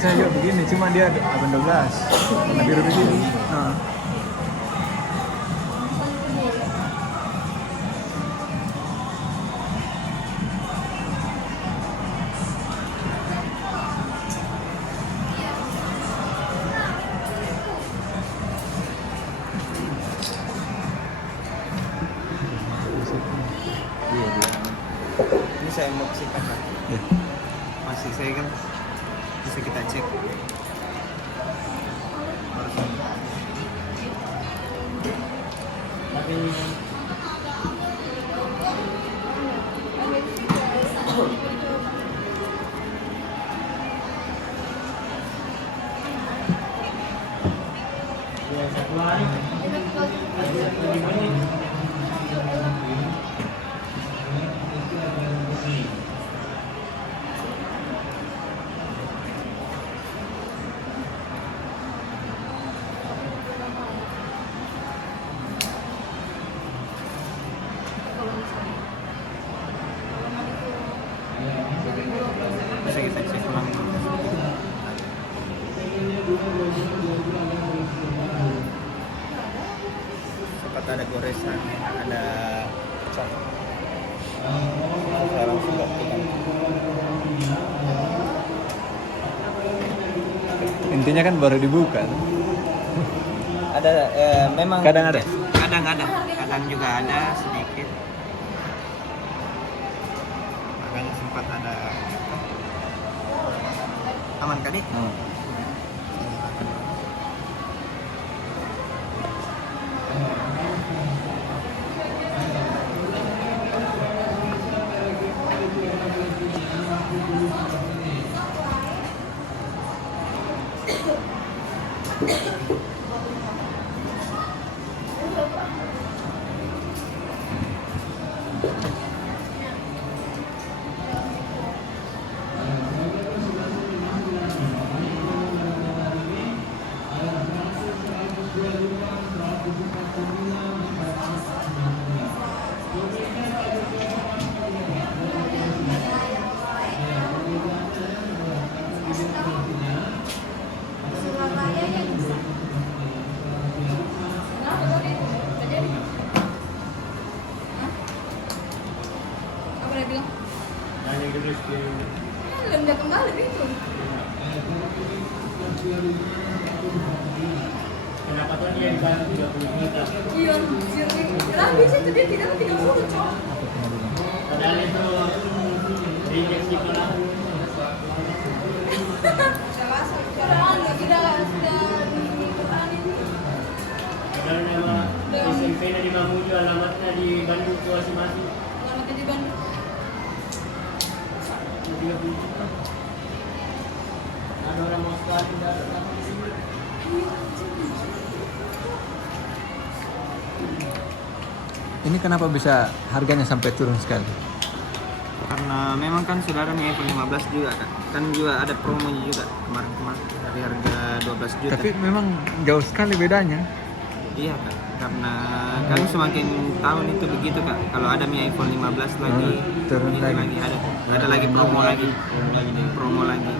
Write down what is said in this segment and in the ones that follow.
Saya juga begini, cuma dia 18 warna biru begini. Nah. Ini saya mau sikat Pak. Ya. Masih saya kan bisa kita cek. Tapi bisa kita cek ulang. Sempat ada goresan, ada pecah. Sekarang sudah pegang. Intinya kan baru dibuka. Ada memang Kadang ada? kadang juga ada sedikit. Makanya sempat ada aman kali. Apa dia bilang? Nanya dulu sih. Belum dia kembali itu. Kenapa tuh dia dibantu 30 juta? Iya, habis itu dia tidak 30 cok. Padahal itu diinjeksi pula. Sekarang nggak sudah di Quran ini. Padahal nama SMP nya di Mamuju, alamatnya di Bandung, Sulawesi masih. Alamatnya di Bandung. 30 juta. Ada orang mau sekolah tidak ada. Ini kenapa bisa harganya sampai turun sekali? Karena memang kan saudara nih iPhone 15 juga kan juga ada promonya juga kemarin dari harga 12 juta. Tapi memang jauh sekali bedanya. Iya kan, karena kan semakin tahun itu begitu Kak. Kalau ada Mi iPhone 15 lagi, turun ini lagi. ada lagi promo lagi, promo lagi.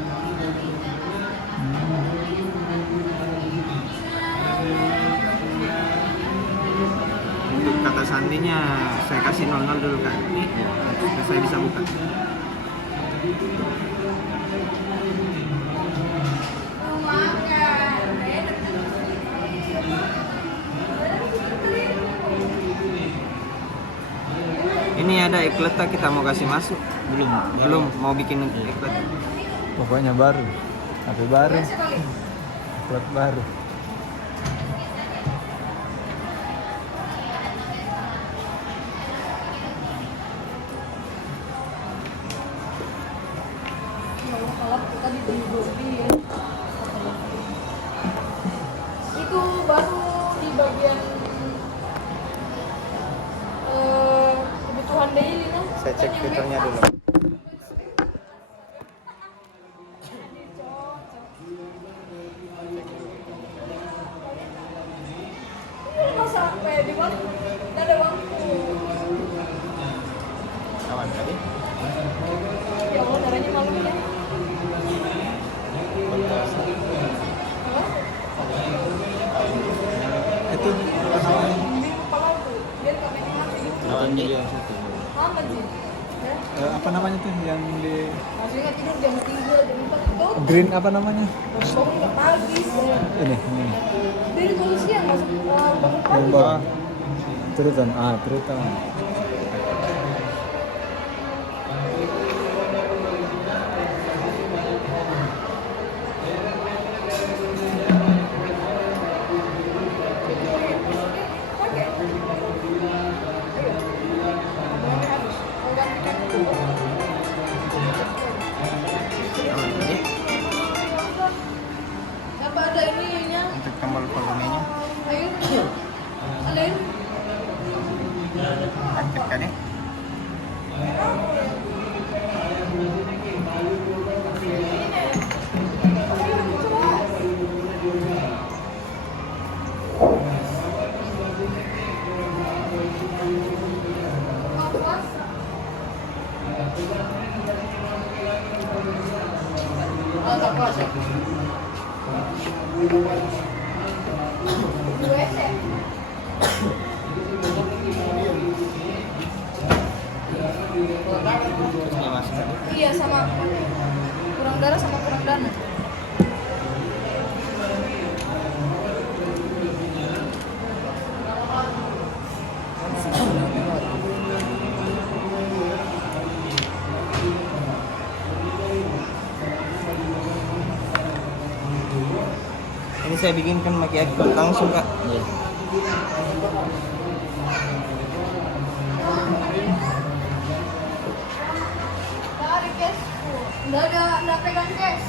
Untuk kata sandinya saya kasih 00 dulu Kak. Supaya saya bisa buka. Ini ada iklan kita mau kasih masuk? Belum mau bikin iklan. Pokoknya baru. HP baru. Plat baru. Itu baru di bagian kebutuhan daily kan. Saya cek fiturnya dulu. Masa kayak di mana? Tidak ada lampu. Aman tadi? Ya Allah, darahnya malu ya. Untuk lawan dia satu. Lama sih. Ya. Apa namanya tuh yang di Maksudnya tidur jam 3, jam 4 itu. green apa namanya? Bangun udah pagi. Ini. Dari dulu siang masuk bangun pagi. Lomba. Terutan. Terutan. Pakai. Ayo. Mau habis. Mau ganti kartu. Lawan dia. Apa ada ininya? Untuk tombol volumenya. Ayo. Alin. Aktif kan ya? Oh, tak puasa. US ya? Terus dia masuk kan? Iya, sama kurang darah sama kurang dana. Ini saya bikinkan pakai akun langsung kak. Iya. Tarik cash. Enggak pegang cash.